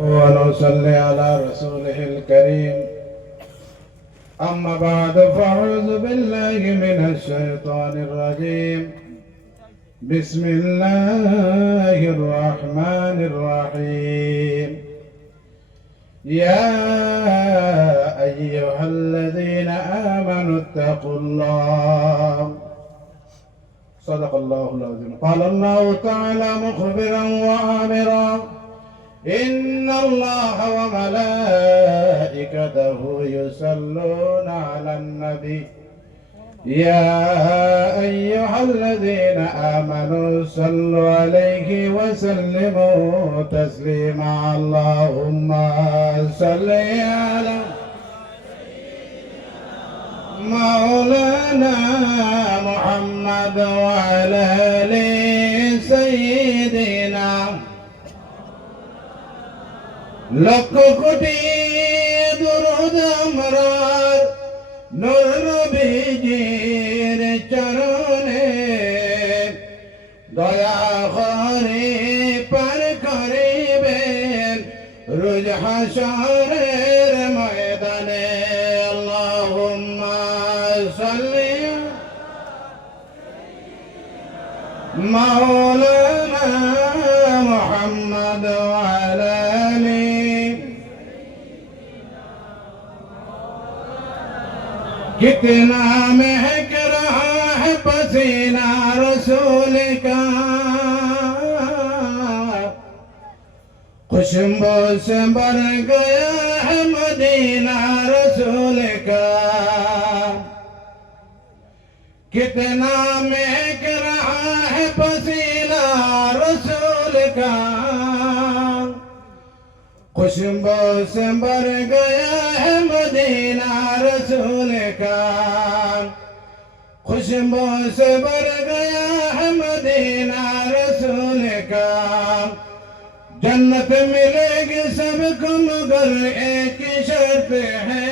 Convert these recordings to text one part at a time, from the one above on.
ونصلي على رسوله الكريم. أما بعد فأعوذ بالله من الشيطان الرجيم. بسم الله الرحمن الرحيم. يا أيها الذين آمنوا اتقوا الله. صدق الله العظيم. قال الله تعالى مخبرا وآمرا: إن الله وملائكته يصلون على النبي يا أيها الذين آمنوا صلوا عليه وسلموا تسليما. اللهم صل على مولانا محمد وعلى آل سيدنا লক্ষ কোটি দরুদ আমরার নূর নবীজির চরণে দয়া করে পার করিবেন রোজ হাশরের ময়দানে। আল্লাহুম্মা সাল্লি মাওলানা মুহাম্মদ ওয়া আলা कितना महक रहा है पसीना रसूल का, खुशबू से भर गया है मदीना रसूल का। कितना महक रहा है पसीना रसूल का, खुशबू से भर गया है मदीना रसूल का। खुशबू से भर गया है मदीना रसूल का। जन्नत मिलेगी सबको मगर एक शर्त है,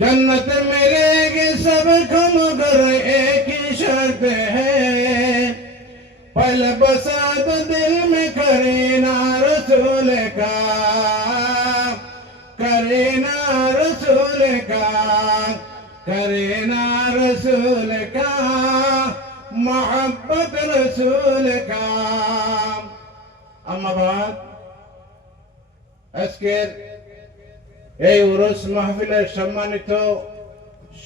जन्नत मिलेगी सबको मगर एक शर्त है। पल बसात दिल में करीना रसूल का, करीना रसूल का, करीना रसूल का, मोहब्बत रसूल का। अम्मा बाद আজকের এই উরুস মাহফিলের সম্মানিত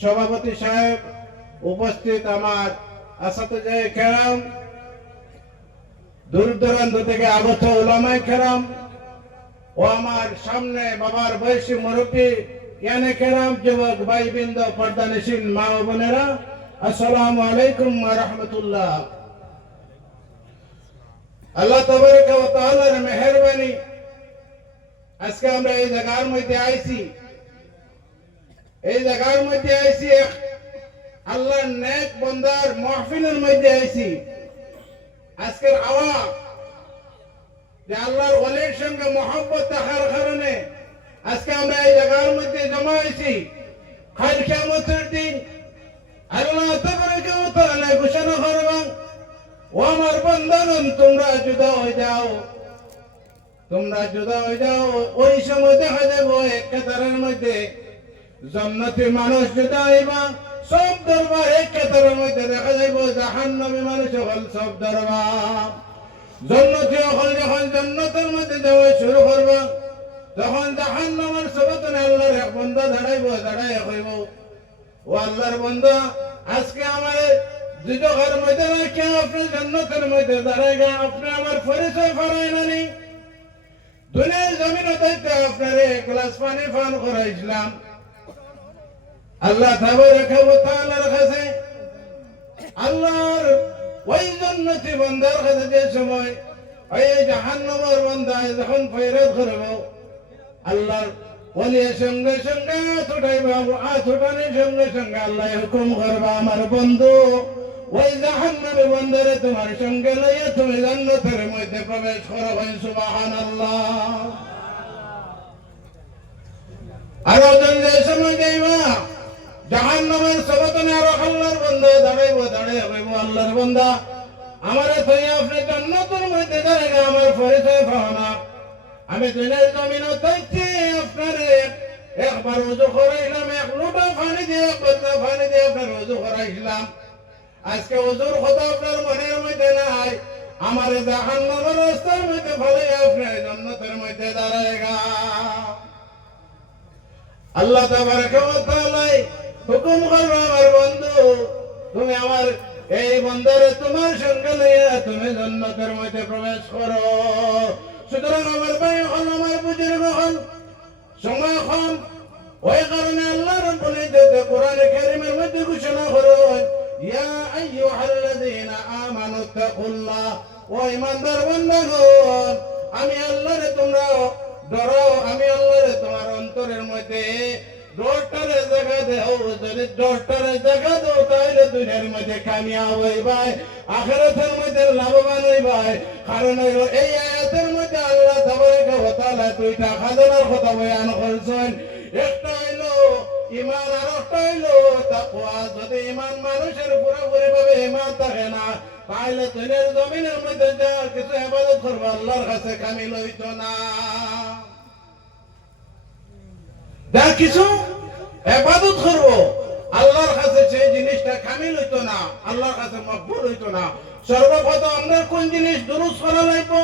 সভাপতি সাহেব, উপস্থিত আমার আসাতিজায়ে কেরাম, দূর দূরান্ত থেকে আগত উলামায়ে কেরাম ও আমার সামনে বাবার বয়সী মুরব্বী ইয়ানে কেরাম, যুবক ভাইবৃন্দ, পর্দানশীন মা ও বোনেরা, আসসালামু আলাইকুম ওয়া রাহমাতুল্লাহ। আল্লাহ তাবারাকা ওয়া তাআলার মেহেরবানি আজকে আমরা এই জায়গার মধ্যে আইছি, এই জায়গার মধ্যে আইছি আল্লাহর নেক বান্দার মাহফিলের মধ্যে আইছি। আজকের আওয়াজ যে আল্লাহর ওলির সঙ্গে মহব্বত থাকার কারণে আজকে আমরা এই জায়গার মধ্যে জমা হয়েছি। কাল কিয়ামতের দিন আল্লাহ তাবারাকা ওয়া তাআলা ঘোষণা করবেন, ও আমার বান্দাগণ তোমরা জুদা হয়ে যাও, তোমরা জুদা হয়ে যাও। ওই সময় দেখা যাবে এক কাতারের মধ্যে জান্নাতি মানুষ জুদা হইবা, সব দরবার এক কাতারের মধ্যে দেখা যাইব জাহান্নামী মানুষ হল সব দরবার। জান্নাতি হল যখন জান্নাতের মধ্যে যাওয়া শুরু করবা, তখন জাহান্নামের সবতনে আল্লাহর এক বান্দা দাঁড়াইব, দাঁড়াইয়া কইব, ও আল্লাহর বান্দা, আজকে আমার দুজকের মধ্যে রাখে আপনি জান্নাতের মধ্যে দাঁড়াইগা, আপনি আমার পরিচয় ফরাই নানি। দুনিয়ার জমিনে থাকতে আপনারে গ্লাস পানি পান করাইছিলাম। আল্লাহ তাবারাকা ওয়া তাআলার কাছে আল্লাহর ওই জান্নাতি বান্দার কাছে যে সময় ওই জাহান্নামের বান্দা যখন ফয়রাত করব, আল্লাহর ওলির সঙ্গে সঙ্গে হাত উঠাইবা, হাত উঠানোর সঙ্গে সঙ্গে আল্লাহ হুকুম করবা, আমার বন্ধু ওই জাহান্নামী বান্দারে তোমার সঙ্গে লইয়া তুমি জান্নাতের মধ্যে প্রবেশ করো। সুবহানাল্লাহ। আর যে সময় যাইবা জাহান্নামের সবতনে আরো আল্লাহর বান্দা দাঁড়াইব, দাঁড়াইয়া কইব, আল্লাহর বান্দা আমার আপনি জান্নাতের মধ্যে জায়গা আমার পরিচয় পাও না। আমি দুনিয়ার জমিনে থাকছি আপনারে একবার ওযু করাইলাম, এক লোটা পানি দিয়ে এক বদনা পানি দিয়ে আপনার ওযু করাইছিলাম। আজকে ওযুর কথা আপনার মনের মধ্যে নাই, আমার জাহান্নামের রাস্তার মধ্যে ফেলে আপনি জান্নাতের মধ্যে দাঁড়ায়গা। আল্লাহ তাবারাকা ওয়া তাআলা হুকুম করবে, আমার বন্ধু তুমি আমার এই বন্দারে তোমার সঙ্গে লইয়া তুমি জান্নাতের মধ্যে প্রবেশ করো। সুতরাং আমার ভাই হল, আমার বুজুর্গ হল, সময় হল, ওই কারণে আল্লাহ রাব্বুল ইজ্জত কোরআনে কারীমের মধ্যে ঘোষণা করেন, ইয়া আইয়ুহাল্লাযীনা আমানু তাকুল্লাহ, ও ঈমানদার বান্দাগণ আমি আল্লাহরে তোমরা ডরো, আমি আল্লাহরে তোমার অন্তরের মধ্যে ডরটারে জায়গা দেও। যদি ডরটারে জায়গা দাও তাহলে দুনিয়ার মধ্যে কামিয়াব হইবাই, আখিরাতের মধ্যে লাভবান হইবাই। কারণ হইল এই আয়াতের মধ্যে আল্লাহ তাবারাকা ওয়া তাআলা দুইটা খাজানার কথা বয়ান করছেন। একটা হইল ঈমান আর একটা হইল তাকওয়া। যদি ঈমান মানুষের পুরোপুরি ভাবে ঈমান থাকে না তাহলে দুনিয়ার জমিনের মধ্যে যা কিছু ইবাদত করবে আল্লাহর কাছে কামিল হইতো না। যা কিছু ইবাদত করবো আল্লাহর কাছে সেই জিনিসটা কামিল হইতো না, আল্লাহর কাছে মকবুল হইতো না। সর্বপ্রথম আমরা কোন জিনিস দুরুস্ত করা লাগবো?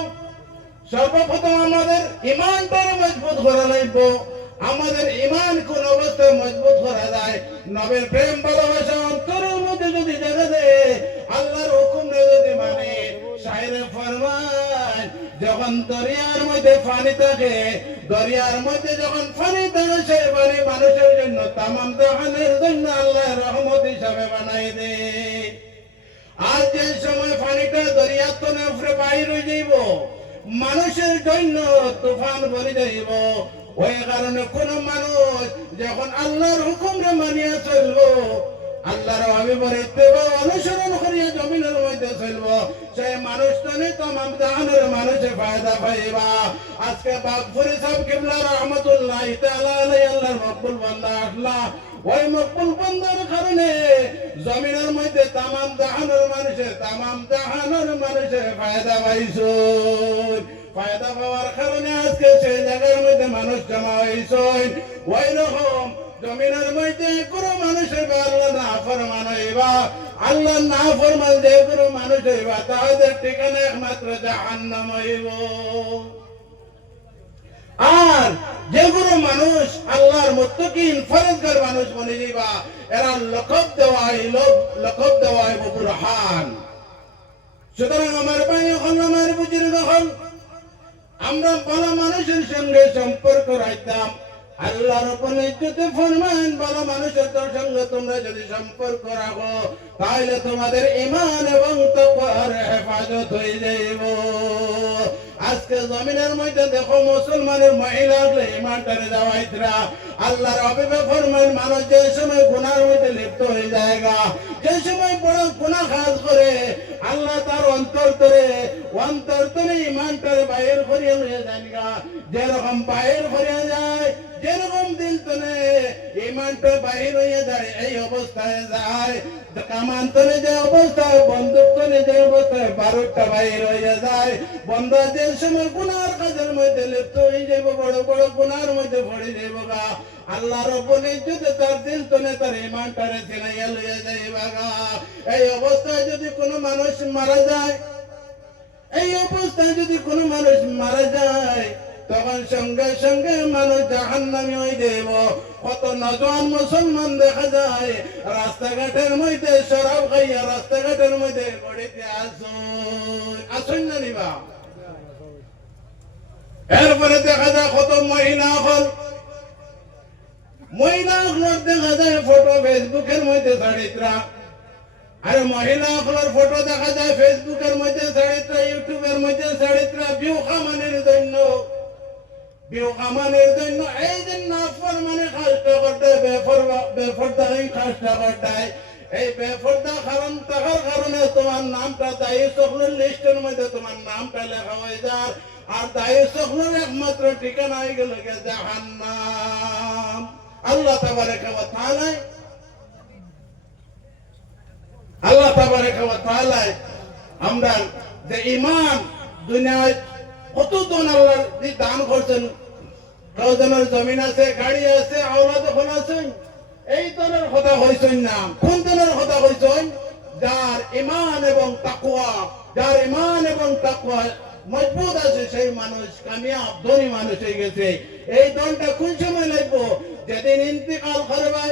সর্বপ্রথম আমাদের ঈমানটারে মজবুত করা লাগবো। আমাদের ঈমান কোন অবস্থায় মজবুত করা যায়? নবীর প্রেম ভালোবাসা অন্তরের মধ্যে যদি জায়গা দেয়, আল্লাহর হুকুম যদি মানে। শায়রে ফরমান, যখন দরিয়ার মধ্যে পানি থাকে, দরিয়ার মধ্যে যখন পানি থাকে সেই পানি মানুষের জন্য তামাম জাহানের জন্য আল্লাহ রহমত হিসাবে বানাই দেয়। আর যে সময় পানিটা দরিয়ার তলে উপরে বাইর হয়ে যাইব, মানুষের জন্য তুফান বলে যাইব। ওই কারণে কোন মানুষ যখন আল্লাহর হুকুমরে মানিয়া চলবো, আল্লাহর হাবিবের ইত্তেবা অনুসরণ করিয়া জমিনের মধ্যে চলবো, সেই মানুষটানে তামাম জাহানের মানুষে ফায়দা পাইবা। আজকে বাগফুরি সাহেব কিবলা রাহমাতুল্লাহি তাআলা আলাইহি আল্লাহর মকবুল বান্দা আসলা, ওই মকবুল বান্দার কারণে জমিনের মধ্যে তামাম জাহানের মানুষে ফায়দা পাইছো। ফায়দা পাওয়ার কারণে আজকে সেই জায়গার মধ্যে মানুষ জমা হয়েছে। ওই রকম জমিনের মধ্যে কোনো মানুষের আল্লাহ না ফরমান হইবা, আল্লাহ না ফরমান যে কোনো মানুষ হইবা, তাদের ঠিকানা একমাত্র জাহান্নাম হইব। আর যেগুলো মানুষ আল্লাহর মুত্তাকিন ফরজগার মানুষ বনে যাইবা, এরা লকব দেওয়াই বুরহান। সুতরাং আমার ভাই হল, আমার বুজুর্গ হল, আমরা ভালো মানুষের সঙ্গে সম্পর্ক রাখতাম। আল্লাহ রাব্বুল ইজ্জত ফরমান, ভালো মানুষের সঙ্গে তোমরা যদি সম্পর্ক রাখো তাহলে তোমাদের ঈমান এবং তাকওয়ার হেফাজত হয়ে যাইব। আজকে জমিনের মধ্যে দেখো মুসলমানের মহিলাগুলো ঈমানটারে যাওয়াইতরা। আল্লাহর হাবিব ফরমান, মানুষ যে সময় গুনার মধ্যে লিপ্ত হয়ে যায়গা, যে সময় বড় গুনাহ কাজ করে, আল্লাহ তার অন্তর তরে ঈমানটারে বাইর করিয়া লইয়া যায়গা। যেরকম বাইর করিয়া যায়, যেরকম দিল তনে ঈমানটা বাইর হইয়া যায়, এই অবস্থায় যায়। কামান তনে যে অবস্থায়, বন্দুক তনে যে অবস্থায় বারুদটা বাইর হইয়া যায়। বন্দা যে সময় গুনার কাজের মধ্যে লিপ্ত হয়ে যাইব, বড় বড় গুনার মধ্যে পড়ে যাইব গা, আল্লাহ রাব্বুল ইজ্জত তার দিল তনে তার ঈমানটারে ছিনাইয়া লইয়া যাইবা গা। এই অবস্থায় যদি কোনো মানুষ মারা যায়, তখন সঙ্গে সঙ্গে মানুষ জাহান্নামী হয়ে যাইব। কত নজওয়ান মুসলমান দেখা যায় রাস্তাঘাটের মধ্যে শরাব খাইয়া রাস্তাঘাটের মধ্যে গড়িতে আসুন না নিবা। এরপরে দেখা যায় কত মহিলাগুলোর দেখা যায় ফটো ফেসবুকের মধ্যে ছাড়িত্রা। আরে মহিলাগুলোর ফটো দেখা যায় ফেসবুকের মধ্যে ছাড়িত্রা, ইউটিউবের মধ্যে ছাড়িত্রা, ভিউ কামানোর জন্য এই যে নাফরমানি কাজটা করতে, বেপরদাহি কাজটা করতে, এই বেপরদা কারণ থাকার কারণে তোমার নামটা দায়ী সকলের লিস্টের মধ্যে তোমার নামটা লেখা হয়ে যায়। আর দায়ী সকলের একমাত্র ঠিকানা হয়ে গেল জাহান্নাম। আল্লাহ তাবারাকা ওয়া তাআলা আমরা যে ঈমান দুনিয়ায় কতজন আল্লাহ দান করছেন, কতজনের জমিন আছে, গাড়ি আছে, আওলাদ হল আছে, এই ধরনের কথা হইছেন না। কোন ধরনের কথা হইছেন? যার ঈমান এবং তাকওয়া, যার ঈমান এবং তাকওয়া মজবুত আছে সেই মানুষ কামিয়াব ধনী মানুষ হয়ে গেছে। এই দলটা কোন সময় লাগবো? যেদিন ইন্তিকাল করবে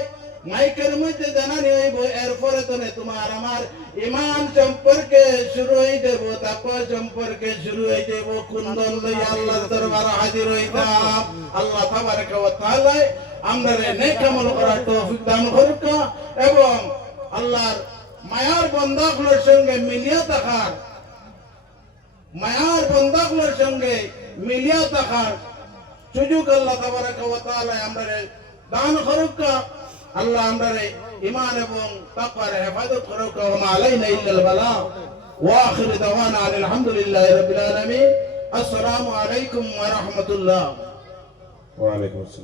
মাইকের মধ্যে জানানি হইব, এরপরে তো তোমার আমার ঈমান সম্পর্কে শুরু হয়ে যাব, তাকওয়া সম্পর্কে শুরু হয়ে যাব। কোন দল লইয়া আল্লাহর দরবারে হাজির হইতাম। আল্লাহ তাবারক ওয়া তাআলা আমরা নেক আমল করার তৌফিক দান করুক এবং আল্লাহর মায়ার বান্দাগুলোর সঙ্গে মিলিয়ে থাকার, মায়ার বান্দাগুলোর সঙ্গে মিলিয়ে থাকার সুযোগ আল্লাহ তাবারক ওয়া তাআলা আমরা দান করুক। আল্লাহ আমরা ঈমান এবং তাকওয়ার হেফাজত করুক। ওয়া মা আলাইনা ইল্লাল বালাগ ওয়া আখিরু দাওয়ানা আলহামদুলিল্লাহি রাব্বিল আলামিন। আসসালামু আলাইকুম ওয়া রাহমাতুল্লাহ। ওয়া আলাইকুম আসসালাম।